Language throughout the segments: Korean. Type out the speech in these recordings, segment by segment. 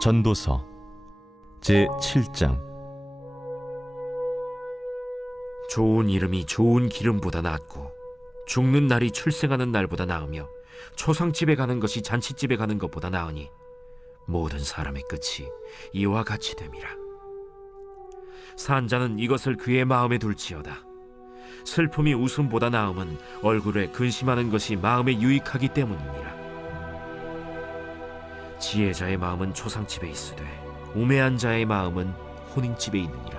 전도서 제7장. 좋은 이름이 좋은 기름보다 낫고 죽는 날이 출생하는 날보다 나으며 초상집에 가는 것이 잔치집에 가는 것보다 나으니 모든 사람의 끝이 이와 같이 됨이라. 산자는 이것을 그의 마음에 둘지어다. 슬픔이 웃음보다 나음은 얼굴에 근심하는 것이 마음에 유익하기 때문이니라. 지혜자의 마음은 초상집에 있으되 우매한 자의 마음은 혼인집에 있느니라.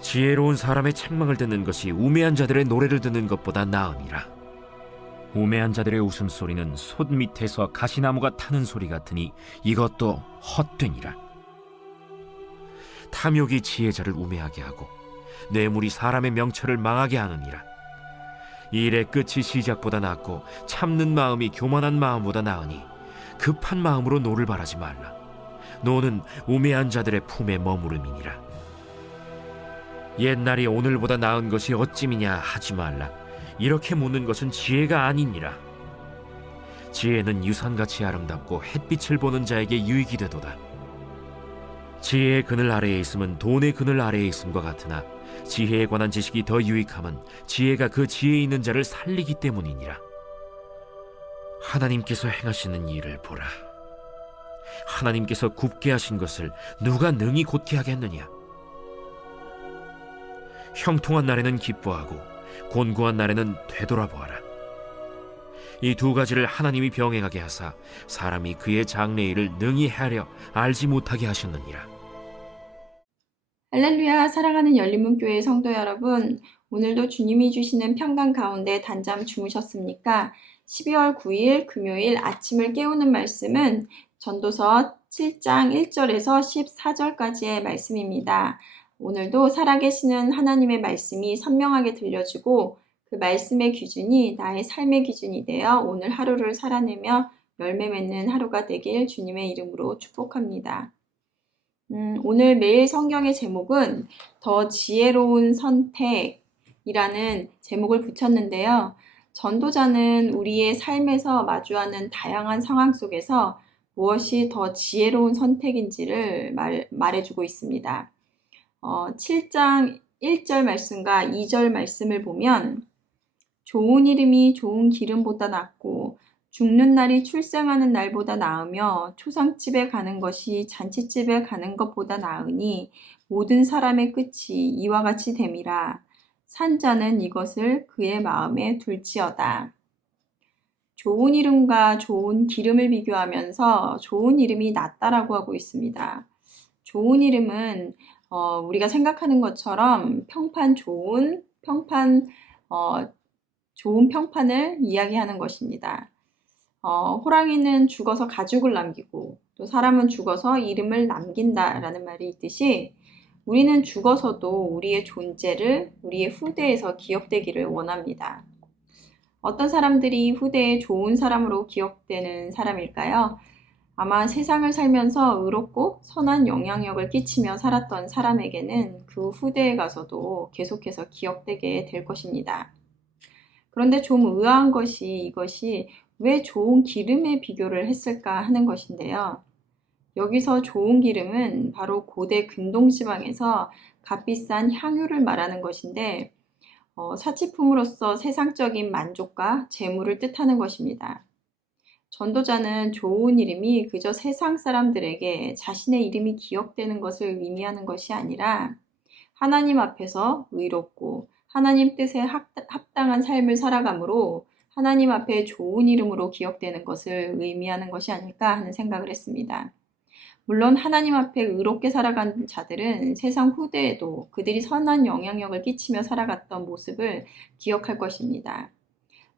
지혜로운 사람의 책망을 듣는 것이 우매한 자들의 노래를 듣는 것보다 나음이라. 우매한 자들의 웃음소리는 솥 밑에서 가시나무가 타는 소리 같으니 이것도 헛되니라. 탐욕이 지혜자를 우매하게 하고 뇌물이 사람의 명철을 망하게 하느니라. 일의 끝이 시작보다 낫고 참는 마음이 교만한 마음보다 나으니 급한 마음으로 노를 바라지 말라. 노는 우매한 자들의 품에 머무름이니라. 옛날이 오늘보다 나은 것이 어찌미냐 하지 말라. 이렇게 묻는 것은 지혜가 아니니라. 지혜는 유산같이 아름답고 햇빛을 보는 자에게 유익이 되도다. 지혜의 그늘 아래에 있음은 돈의 그늘 아래에 있음과 같으나 지혜에 관한 지식이 더 유익함은 지혜가 그 지혜에 있는 자를 살리기 때문이니라. 하나님께서 행하시는 일을 보라. 하나님께서 굽게 하신 것을 누가 능히 곧게 하겠느냐. 형통한 날에는 기뻐하고 곤고한 날에는 되돌아보아라. 이 두 가지를 하나님이 병행하게 하사 사람이 그의 장래일을 능히 헤아려 알지 못하게 하셨느니라. 할렐루야. 사랑하는 열린문교회 성도 여러분, 오늘도 주님이 주시는 평강 가운데 단잠 주무셨습니까? 12월 9일 금요일 아침을 깨우는 말씀은 전도서 7장 1절에서 14절까지의 말씀입니다. 오늘도 살아계시는 하나님의 말씀이 선명하게 들려주고 그 말씀의 기준이 나의 삶의 기준이 되어 오늘 하루를 살아내며 열매 맺는 하루가 되길 주님의 이름으로 축복합니다. 오늘 매일 성경의 제목은 더 지혜로운 선택이라는 제목을 붙였는데요. 전도자는 우리의 삶에서 마주하는 다양한 상황 속에서 무엇이 더 지혜로운 선택인지를 말해주고 있습니다. 7장 1절 말씀과 2절 말씀을 보면 좋은 이름이 좋은 기름보다 낫고 죽는 날이 출생하는 날보다 나으며 초상집에 가는 것이 잔치집에 가는 것보다 나으니 모든 사람의 끝이 이와 같이 됨이라. 산자는 이것을 그의 마음에 둘지어다. 좋은 이름과 좋은 기름을 비교하면서 좋은 이름이 낫다라고 하고 있습니다. 좋은 이름은 우리가 생각하는 것처럼 좋은 평판을 이야기하는 것입니다. 호랑이는 죽어서 가죽을 남기고 또 사람은 죽어서 이름을 남긴다라는 말이 있듯이 우리는 죽어서도 우리의 존재를 우리의 후대에서 기억되기를 원합니다. 어떤 사람들이 후대에 좋은 사람으로 기억되는 사람일까요? 아마 세상을 살면서 의롭고 선한 영향력을 끼치며 살았던 사람에게는 그 후대에 가서도 계속해서 기억되게 될 것입니다. 그런데 좀 의아한 것이 이것이 왜 좋은 기름에 비교를 했을까 하는 것인데요. 여기서 좋은 기름은 바로 고대 근동지방에서 값비싼 향유를 말하는 것인데 사치품으로서 세상적인 만족과 재물을 뜻하는 것입니다. 전도자는 좋은 이름이 그저 세상 사람들에게 자신의 이름이 기억되는 것을 의미하는 것이 아니라 하나님 앞에서 의롭고 하나님 뜻에 합당한 삶을 살아감으로 하나님 앞에 좋은 이름으로 기억되는 것을 의미하는 것이 아닐까 하는 생각을 했습니다. 물론 하나님 앞에 의롭게 살아간 자들은 세상 후대에도 그들이 선한 영향력을 끼치며 살아갔던 모습을 기억할 것입니다.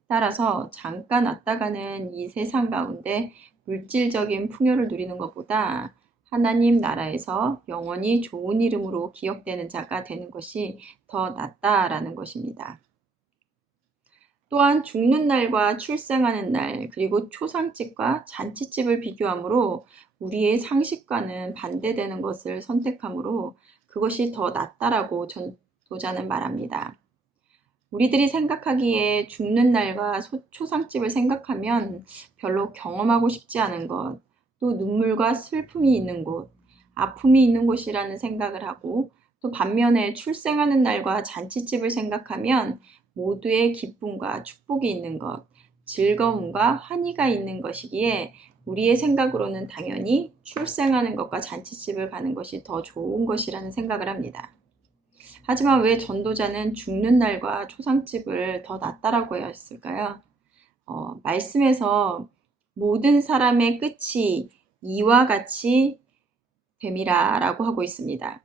따라서 잠깐 왔다가는 이 세상 가운데 물질적인 풍요를 누리는 것보다 하나님 나라에서 영원히 좋은 이름으로 기억되는 자가 되는 것이 더 낫다라는 것입니다. 또한 죽는 날과 출생하는 날 그리고 초상집과 잔치집을 비교하므로 우리의 상식과는 반대되는 것을 선택하므로 그것이 더 낫다라고 전도자는 말합니다. 우리들이 생각하기에 죽는 날과 초상집을 생각하면 별로 경험하고 싶지 않은 것, 또 눈물과 슬픔이 있는 곳, 아픔이 있는 곳이라는 생각을 하고, 또 반면에 출생하는 날과 잔칫집을 생각하면 모두의 기쁨과 축복이 있는 것, 즐거움과 환희가 있는 것이기에 우리의 생각으로는 당연히 출생하는 것과 잔칫집을 가는 것이 더 좋은 것이라는 생각을 합니다. 하지만 왜 전도자는 죽는 날과 초상집을 더 낫다라고 했을까요? 말씀에서 모든 사람의 끝이 이와 같이 됨이라 라고 하고 있습니다.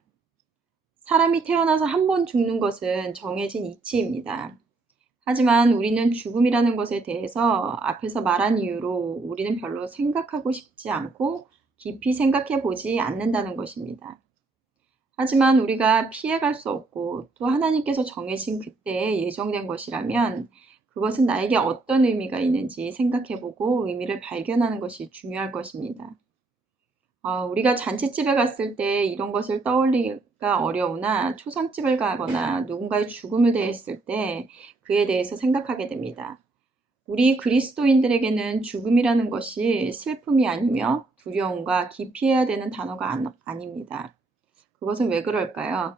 사람이 태어나서 한 번 죽는 것은 정해진 이치입니다. 하지만 우리는 죽음이라는 것에 대해서 앞에서 말한 이유로 우리는 별로 생각하고 싶지 않고 깊이 생각해 보지 않는다는 것입니다. 하지만 우리가 피해갈 수 없고 또 하나님께서 정해진 그때에 예정된 것이라면 그것은 나에게 어떤 의미가 있는지 생각해 보고 의미를 발견하는 것이 중요할 것입니다. 우리가 잔칫집에 갔을 때 이런 것을 떠올리기가 어려우나 초상집을 가거나 누군가의 죽음을 대했을 때 그에 대해서 생각하게 됩니다. 우리 그리스도인들에게는 죽음이라는 것이 슬픔이 아니며 두려움과 기피해야 되는 단어가 아닙니다. 그것은 왜 그럴까요?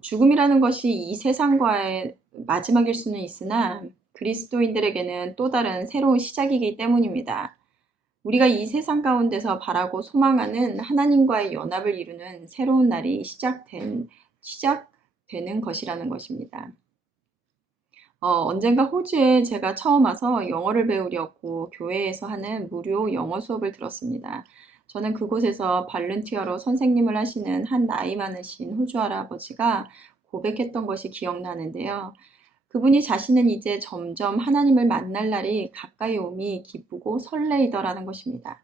죽음이라는 것이 이 세상과의 마지막일 수는 있으나 그리스도인들에게는 또 다른 새로운 시작이기 때문입니다. 우리가 이 세상 가운데서 바라고 소망하는 하나님과의 연합을 이루는 새로운 날이 시작되는 것이라는 것입니다. 언젠가 호주에 제가 처음 와서 영어를 배우려고 교회에서 하는 무료 영어 수업을 들었습니다. 저는 그곳에서 발런티어로 선생님을 하시는 한 나이 많으신 호주 할아버지가 고백했던 것이 기억나는데요. 그분이 자신은 이제 점점 하나님을 만날 날이 가까이 오니 기쁘고 설레이더라는 것입니다.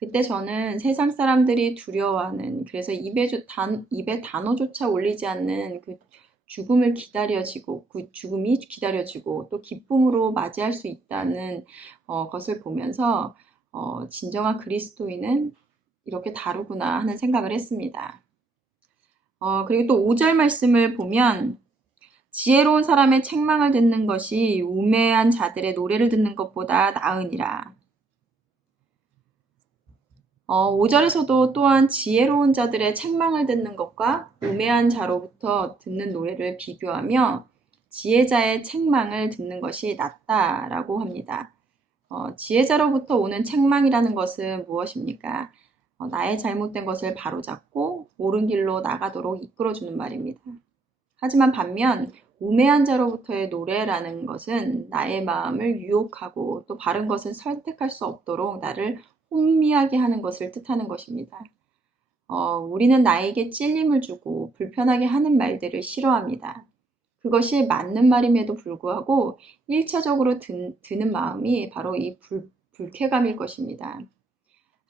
그때 저는 세상 사람들이 두려워하는, 그래서 입에 단어조차 올리지 않는 그 죽음이 기다려지고 또 기쁨으로 맞이할 수 있다는 것을 보면서 진정한 그리스도인은 이렇게 다르구나 하는 생각을 했습니다. 그리고 또 5절 말씀을 보면 지혜로운 사람의 책망을 듣는 것이 우매한 자들의 노래를 듣는 것보다 나으니라. 5절에서도 또한 지혜로운 자들의 책망을 듣는 것과 우매한 자로부터 듣는 노래를 비교하며 지혜자의 책망을 듣는 것이 낫다라고 합니다. 지혜자로부터 오는 책망이라는 것은 무엇입니까? 나의 잘못된 것을 바로잡고 옳은 길로 나가도록 이끌어주는 말입니다. 하지만 반면 우매한 자로부터의 노래라는 것은 나의 마음을 유혹하고 또 바른 것을 선택할 수 없도록 나를 혼미하게 하는 것을 뜻하는 것입니다. 우리는 나에게 찔림을 주고 불편하게 하는 말들을 싫어합니다. 그것이 맞는 말임에도 불구하고 1차적으로 드는 마음이 바로 이 불쾌감일 것입니다.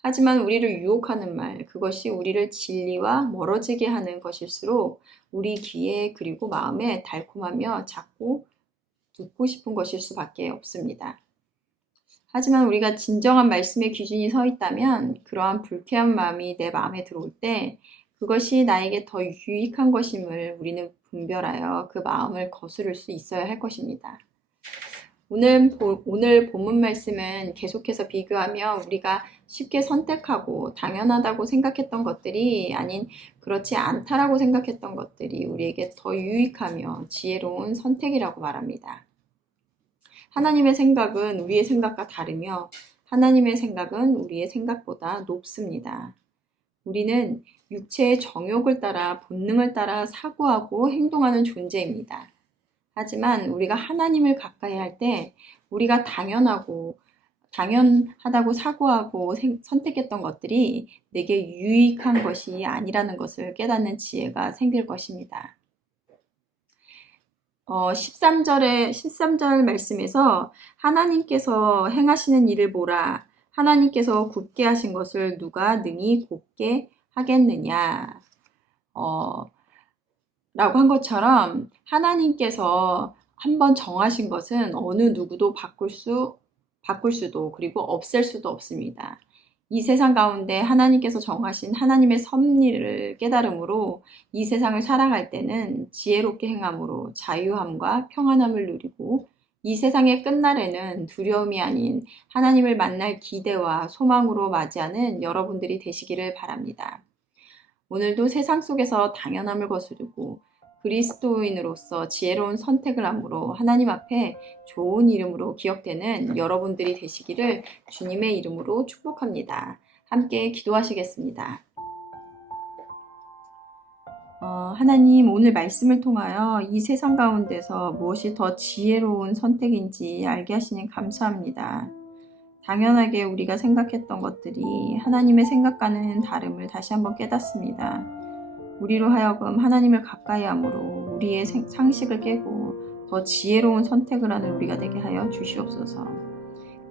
하지만 우리를 유혹하는 말, 그것이 우리를 진리와 멀어지게 하는 것일수록 우리 귀에 그리고 마음에 달콤하며 자꾸 듣고 싶은 것일 수밖에 없습니다. 하지만 우리가 진정한 말씀의 기준이 서 있다면 그러한 불쾌한 마음이 내 마음에 들어올 때 그것이 나에게 더 유익한 것임을 우리는 분별하여 그 마음을 거스를 수 있어야 할 것입니다. 오늘 본문 말씀은 계속해서 비교하며 우리가 쉽게 선택하고 당연하다고 생각했던 것들이 아닌 그렇지 않다라고 생각했던 것들이 우리에게 더 유익하며 지혜로운 선택이라고 말합니다. 하나님의 생각은 우리의 생각과 다르며 하나님의 생각은 우리의 생각보다 높습니다. 우리는 육체의 정욕을 따라 본능을 따라 사고하고 행동하는 존재입니다. 하지만 우리가 하나님을 가까이 할 때 우리가 당연하다고 사고하고 선택했던 것들이 내게 유익한 것이 아니라는 것을 깨닫는 지혜가 생길 것입니다. 13절 말씀에서 하나님께서 행하시는 일을 보라. 하나님께서 굽게 하신 것을 누가 능히 곱게 하겠느냐. 라고 한 것처럼 하나님께서 한번 정하신 것은 어느 누구도 바꿀 수도 그리고 없앨 수도 없습니다. 이 세상 가운데 하나님께서 정하신 하나님의 섭리를 깨달음으로 이 세상을 살아갈 때는 지혜롭게 행함으로 자유함과 평안함을 누리고 이 세상의 끝날에는 두려움이 아닌 하나님을 만날 기대와 소망으로 맞이하는 여러분들이 되시기를 바랍니다. 오늘도 세상 속에서 당연함을 거스르고 그리스도인으로서 지혜로운 선택을 함으로 하나님 앞에 좋은 이름으로 기억되는 여러분들이 되시기를 주님의 이름으로 축복합니다. 함께 기도하시겠습니다. 하나님, 오늘 말씀을 통하여 이 세상 가운데서 무엇이 더 지혜로운 선택인지 알게 하시니 감사합니다. 당연하게 우리가 생각했던 것들이 하나님의 생각과는 다름을 다시 한번 깨닫습니다. 우리로 하여금 하나님을 가까이 함으로 우리의 상식을 깨고 더 지혜로운 선택을 하는 우리가 되게 하여 주시옵소서.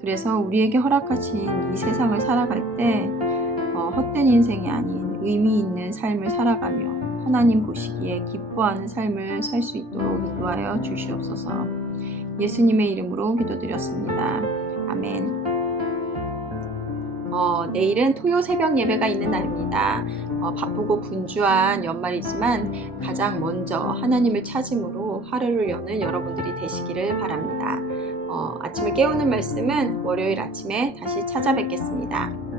그래서 우리에게 허락하신 이 세상을 살아갈 때 헛된 인생이 아닌 의미 있는 삶을 살아가며 하나님 보시기에 기뻐하는 삶을 살 수 있도록 인도하여 주시옵소서. 예수님의 이름으로 기도드렸습니다. 아멘. 내일은 토요 새벽 예배가 있는 날입니다. 바쁘고 분주한 연말이지만 가장 먼저 하나님을 찾음으로 하루를 여는 여러분들이 되시기를 바랍니다. 아침을 깨우는 말씀은 월요일 아침에 다시 찾아뵙겠습니다.